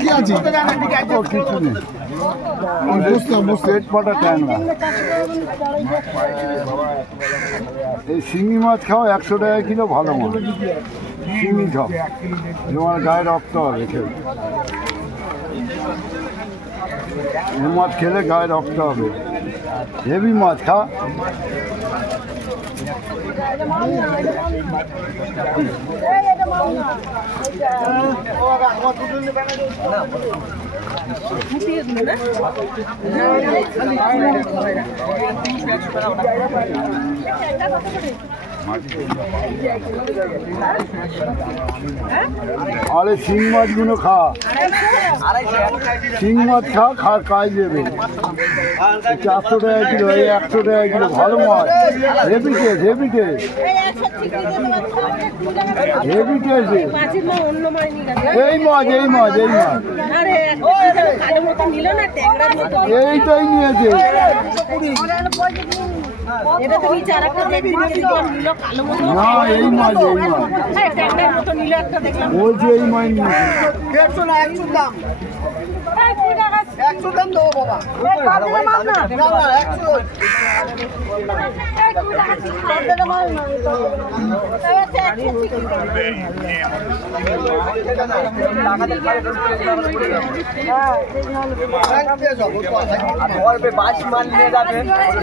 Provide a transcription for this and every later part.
কি আছে কিছু নেই বুঝতাম পেট ফাটা ট্যাংরা এই শিঙি মাছ খাও 100 টাকা কিলো ভালো মাছ শিঙি খাও তোমার গায়ে রক্ত হবে খেলে এই মাছ খেলে গায়ে রক্ত হবে হেভি মাছ খা আরে শিং মাছগুলো খা শিং মাছ খা কাজ দেবে 400 টাকা কিলো 100 টাকা কিলো ভালো মাছ হেভি টেস্ট এই মাছ এইটাই নিয়েছে না এই মাছ বলছি এই মাছ নিয়েছে 100 দাম দেবো বাবা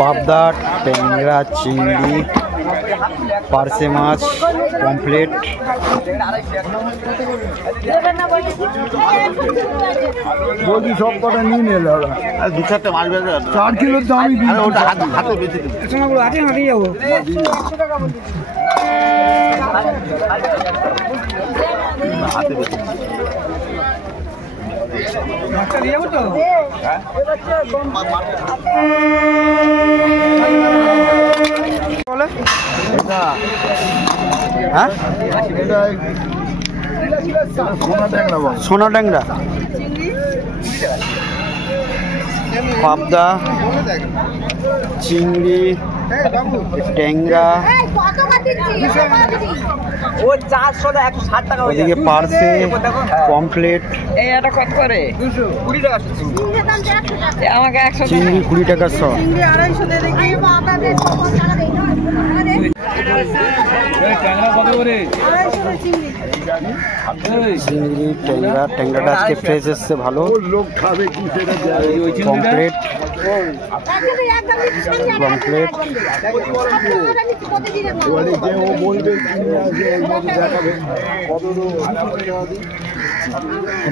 পাবদা ট্যাংরা চিংড়ি পার্সে মাছ পমফ্লেট বলছি সব কটা নিয়ে নিলে ওরা 2-4টা মাছ বেঁধে 4 কিলোর দামই ওটা হাতে বেঁচে দেবে আছে না দিয়ে যাবো হাতে বেঁচে সোনা ট্যাংরা পাবদা চিংড়ি ট্যাংরা ওইদিকে পার্সে পমফ্লেট চিংড়ি 20 টাকা শ চিংড়ি ট্যাংরাটা আজকে ফ্রেশ এসছে ভালো লোক খাবে কি সেটা পমফ্লেট এবারে যে ও বলবে দেখাবে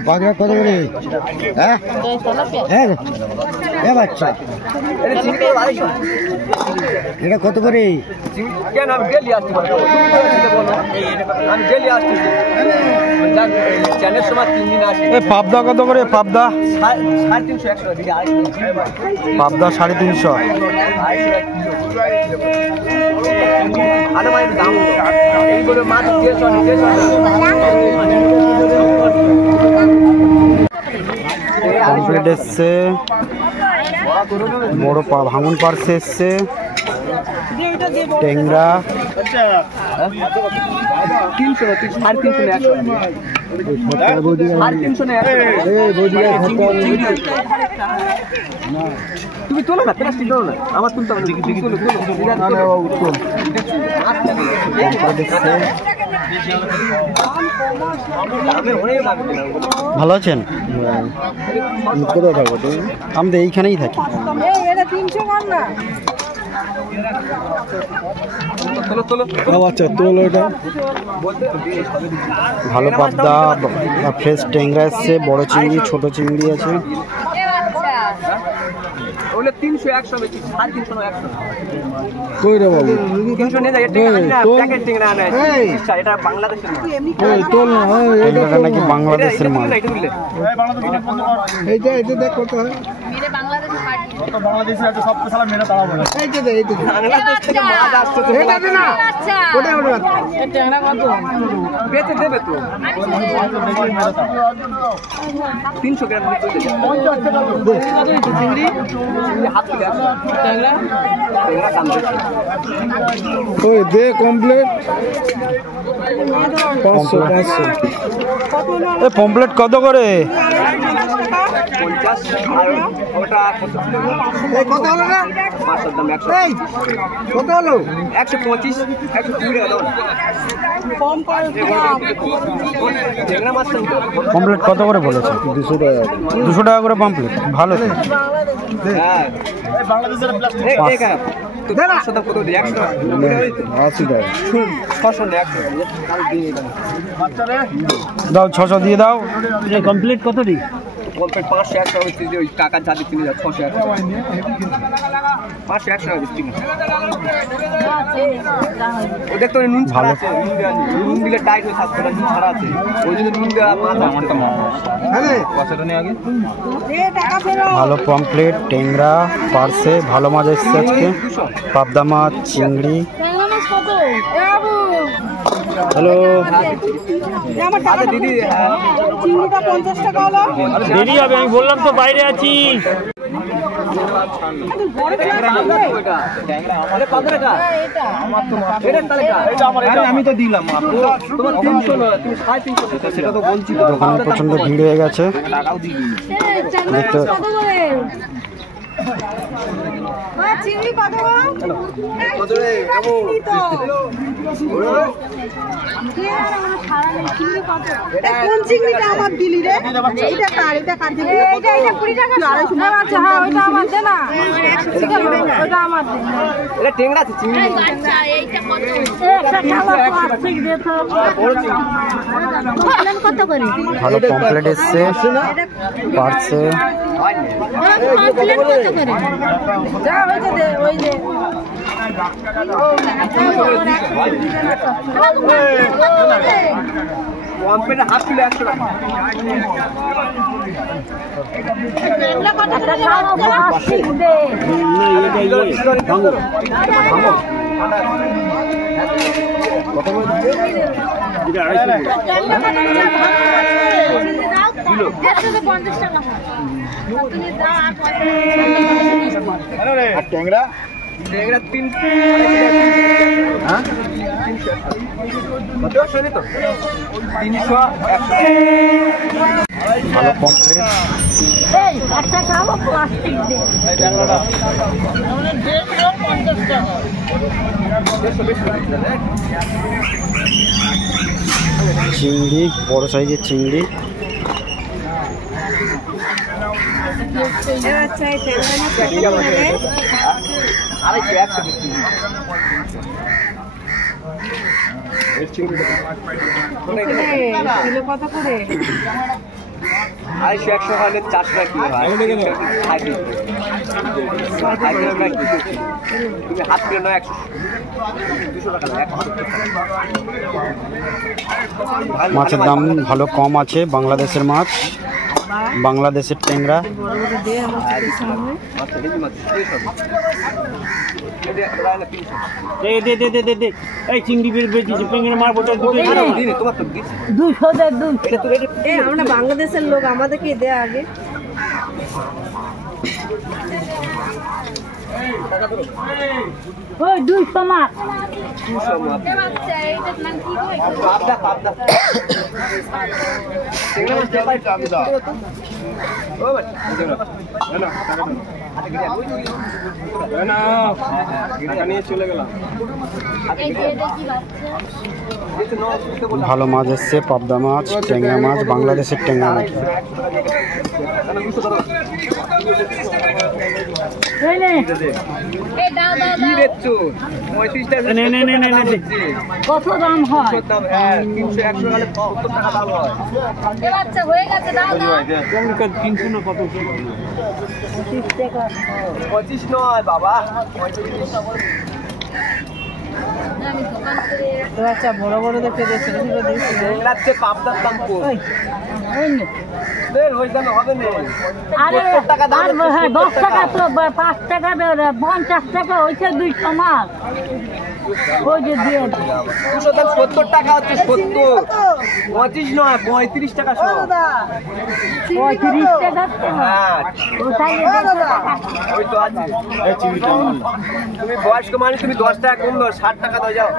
বাগড়া কত করে হ্যাঁ হ্যাঁ বাচ্চা এটা কত করে পাবদা কত করে পাবদা 350 কমপ্লিট এসছে বড় ভাঙন পার্সে এসছে ট্যাংরা তুমি তোলো না প্লাস্টিক তোলো না আমার তুলতে হবে ভালো আছেন কোথায় থাকবো আমি তো এইখানেই থাকি আচ্ছা তোলো এটা ভালো পাবদা ফ্রেশ ট্যাংরা এসছে বড় চিংড়ি ছোট চিংড়ি আছে কই রে বাবু ট্যাংরাটা নাকি বাংলাদেশের মাল এইটা দেখ কত হয় বাংলাদেশি আছে সব সালা মেরে তাড়াবো না। এই যে দে, এই তো দে। বাংলাদেশ থেকে মাছ আসছে তো এটা দে না ওটা ওটা ট্যাংরা কত বেচে দেবে তো 300 গ্রাম দিতে দে চিংড়ি হাত থেকে ট্যাংরা ট্যাংরা দাম বেশি ওই দে কমপ্লিট 500 এ কমপ্লিট কত করে? 50 আর ওটা এই কত হলো না 500 দাম 100 এই কত হলো 125 120 টাকা দাও কম করে ট্যাংরা মাছ কমপ্লিট কত করে বলেছে? 200 টাকা। 200 টাকা করে কমপ্লিট, ভালো তো। হ্যাঁ এই বাংলাদেশের প্লাস্টিক এই দেখা তো 500 দাম কত দিই 100 টাকা 80 টাকা 600 না 100 কাল দিয়ে বাচ্চারে দাও, 600 দিয়ে দাও। কমপ্লিট কত দি? কমপ্লিট 500 100 হচ্ছে যে ওই কাকা জাদি কিনে যা 600 100 500 100 দিচ্ছি ও দেখতো নুন ছাড়া আছে নুন দিলে টাইট হয়ে থাকবে না নুন ছাড়া আছে ওই জন্য নুন দেওয়া মাছ আমারটা হ্যাঁ কতটা নিয়ে আগে ভালো পমফ্লেট, ট্যাংরা, পার্সে, ভালো মাছ এসছে আজকে। পাবদা মাছ, চিংড়ি। হ্যালো আচ্ছা দিদি চিংড়িটা 50 টাকা হলো। দেরি হবে, আমি বললাম তো বাইরে আছি। আমি তো দিলাম তোমার 300 না তুমি 350 সেটা তো বলছি দোকানে প্রচন্ড ভিড় হয়ে গেছে। টাকাও দিয়ে দিই দেখতে চিংড়ি কত বড়? কত রে এমো কোন চিংড়িটা আমার দিলি রে? এইটা কার? এটা কার দিলি? এইটা 20 টাকা। আচ্ছা হ্যাঁ ওটা আমার দে না। ঠিক আছে ওটা আমার দে। এটা টেংরা আছে চিংড়ি আচ্ছা এইটা কত? একটা খাওয়া প্লাস্টিক দে তো। প্লেন কত করে? ভালো পমফ্লেট এসছে, পার্সে। প্লেন কত করে? যা ওই যে দে ওই যে কমপ্লিট হাফ কিলো 100 টাকা ট্যাংরা ট্যাংরা 300 হ্যাঁ 300 কত শুনি তো 300 100 ভালো পমফ্লেট। এই একটা খাওয়া প্লাস্টিক দে। চিংড়ি, বড় সাইজের চিংড়ি। আচ্ছা এই তেলটা না আড়াইশো 100 বিক্রি কিলো কত করে? 250 100 হলে 400 টাকা কিলো হয় তুমি হাত কিলো নয় 200 টাকা 100 মাছের দাম ভালো কম আছে। বাংলাদেশের মাছ, বাংলাদেশের ট্যাংরা। এই চিংড়ি বেচেছি, ট্যাংরা মারবো। 200 দে 200। এই আমরা বাংলাদেশের লোক, আমাদেরকে দে আগে। ওই 200 মাছ 200 মাছ এইটার নাম কি কই? পাবদা পাবদা টেংরা মাছ দেখাই পাবদা ও ভাই না টাকা নিয়ে চলে গেলাম এই যে এটা কি বাচ্চা? ভালো মাছ এসছে, পাবদা মাছ, ট্যাংরা মাছ, বাংলাদেশের ট্যাংরা মাছ। এই নে এই দাও দাও কি বেচছো 35 টাকা নে কত দাম হয়? দাম হ্যাঁ 300 100 হলে 70 টাকা দাম হয় এ বাচ্চা হয়ে গেছে দাও দাও। 300 না কত? 30 টাকা। 25 নয় বাবা 35 আচ্ছা বড় বড় দেখে দিয়ে ছোট ছোট দিয়েছি লাগছে পাবদার দাম কম ওই দাম হবে না আরে 70 টাকা দাম হ্যাঁ 10 টাকা তো 5 টাকা 50 টাকা হইছে 200 মাছ ওই যে দিয়ে 200 দাম 70 টাকা হচ্ছে 70 25 নয় 35 টাকা সব 35 টাকা হ্যাঁ ওটাই ওই তো আছে তুমি বয়স্ক মানুষ তুমি 10 টাকা কম দাও 60 টাকা দাও যাও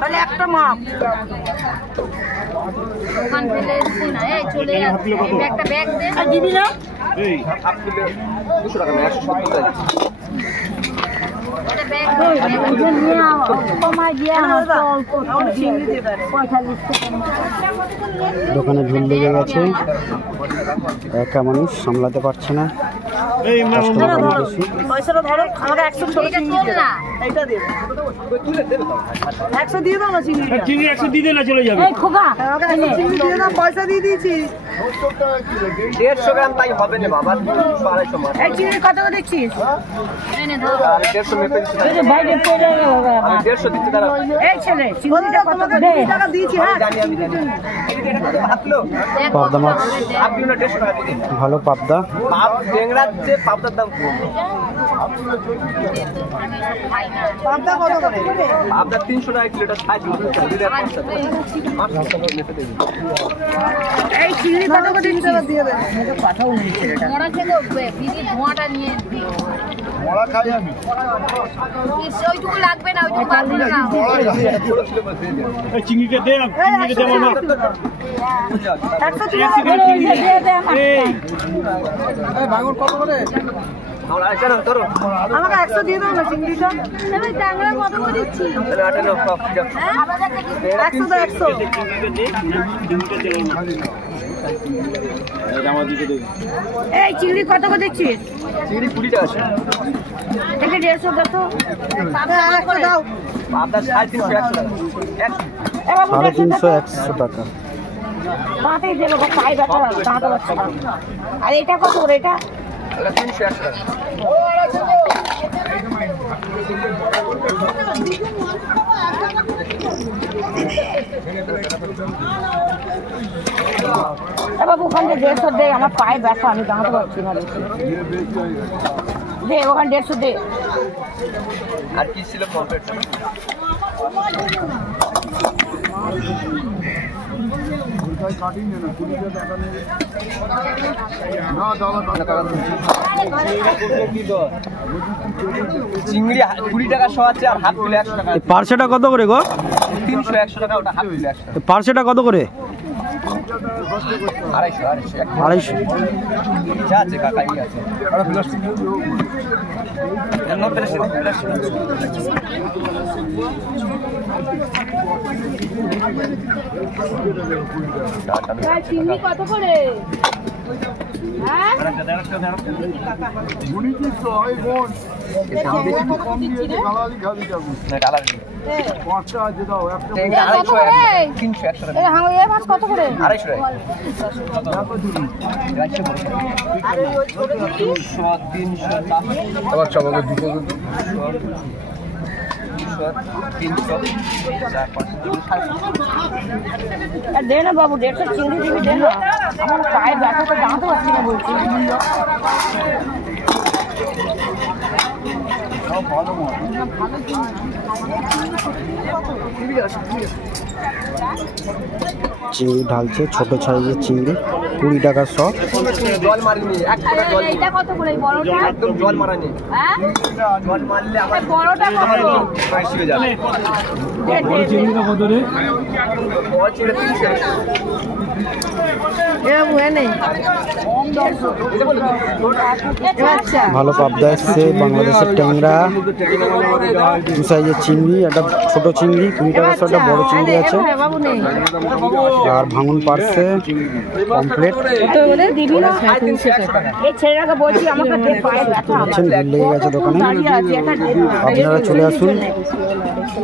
তাহলে একটা মাপ দোকান ফেলে এসছি না এই চলে যাচ্ছে একটা ব্যাগ দে আর দিবি না 200 টাকা না 170 টাকা একটা ব্যাগ কমাই দিয়া দোকানে ভিড় লেগে গেছে, একা মানুষ সামলাতে পারছে না। কাস্টমার বেশি। পয়সাটা ধরো আমাকে 100 ছোট এটা চিংড়ি তোল দিয়ে না দাও এইটা দিয়ে তুলে দেবে তো 100 দিয়ে দাও না চিংড়িটা চিংড়ি 100 দিয়ে না চলে যাবে। এই খোকা আমাকে 100 চিংড়ি দিয়ে দাও পয়সা দিয়ে দিয়েছি 150 গ্রাম তাই হবে না বাবা 200 মাছ এই চিংড়ি কত করে দিচ্ছিস এনে দাও আমি 150 মেপে দিচ্ছি এই যে বাইরে পড়ে গেল আমি 150 দিতে দাঁড়াও এই ছেলে চিংড়িটা কত করে 20 টাকা দিয়েছি হ্যাঁ জানি আমি জানি এটা কত ভাবলো পাবদা মাছ আপনি না 150 টাকা দিন ভালো পাবদা। পাপ টেংরার যে পাবদার দাম কম পাবদা কত করে পাবদা 300 টাকা কিলোটা 60 দিলে 500 টাকা মেপে দেবে এই চিংড়ি কত করে দিচ্ছিস দিয়ে দে পাঠাও নি ছেলেটা মরা থেকে বিড়ি ধোঁয়াটা নিয়ে দিও মরা খাই আমি ওইটুকু লাগবে না ওইটুকু লাগবে না এই চিংড়িটা দে, চিংড়িটা দে মামা। 100 চিংড়ি দিয়ে দে আমার এই ভাঙুন কত করে আমরা আসেন ধরো আমাকে 100 দিয়ে দাও না চিংড়িটা আমি ট্যাংরা কত করে দিচ্ছি তাহলে 8 নাও কফি দাও 100 দাও 100 চিংড়িটা দে, চিংড়িটা দে মামা। এই আমার দিকে দে। এই চিংড়ি কত করে দিচ্ছিস চিংড়ি 20 টাকা আছে দেখে 150 দাও তো দাও পাবদা 350 100 টাকা 350 100 টাকা। দাঁতে দিল পাই ব্যথা দাঁতে বাচ্চা আর এটা কত করে এটা তাহলে 300 100 টাকা বাবু ওখান থেকে 150 দে, আমার পায়ে ব্যথা আমি দাঁড়াতে পারছি না দে ওখানে 150 দে। আর কি ছিল কমপ্লিট চিংড়ি 20 টাকা শো আছে আর হাফ কিলো 100 টাকা পার্সেটা কত করে গো? 300 100 টাকা ওটা হাফ কিলো 100 টাকা পার্সেটা কত করে? 250 250। যা আছে কাকাই আছে আর প্লাস্টিক এমন প্লাস্টিক চিংড়ি কত করে হ্যাঁ গুড়িটি তো হয় বোন কম দিয়ে গালালি খালি যাবো না কালার 5টা আছে দাও একটা কত করে 300 100 টাকা এই হাঙ্গা এই মাছ কত করে 250 টাকা 300 আবার সবাইকে 200 দে না বাবু 150 চিংড়ি দিবি দে না আমার পায়ে ব্যথা তো দাঁড়াতে পারছি না বলছি চিংড়ি ঢালছে, ছোট সাইজের চিংড়ি 20 টাকা শ। জল মারিনি এক ফোঁটা জল নেই। এইটা কত করে এই বড়টা একদম জল মারানি হ্যাঁ জল মারলে আমার এই বড়টা কত বেশি হয়ে যাবে বড় চিংড়িটা কত রে? বড় চিংড়ি 300 ভালো পাবদা এসছে, বাংলাদেশের ট্যাংরা, দু সাইজের চিংড়ি, একটা ছোট চিংড়ি 20 টাকা শ, একটা বড় চিংড়ি আছে, আর ভাঙুন পার্সে কমপ্লিট। দিবি না এই ছেলেটাকে বলছি আমাকে দে পায়ে ব্যথা দেখছেন ভিড় লেগে গেছে দোকানে। দাঁড়িয়ে আছে একটা আপনারা চলে আসুন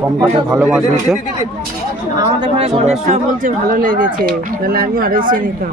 কম টাকায় ভালো মাছ নিতে। আমাদের ঘরে গণেশ বলছে ভালো লেগেছে, তাহলে আমি আড়াইশো নিতাম।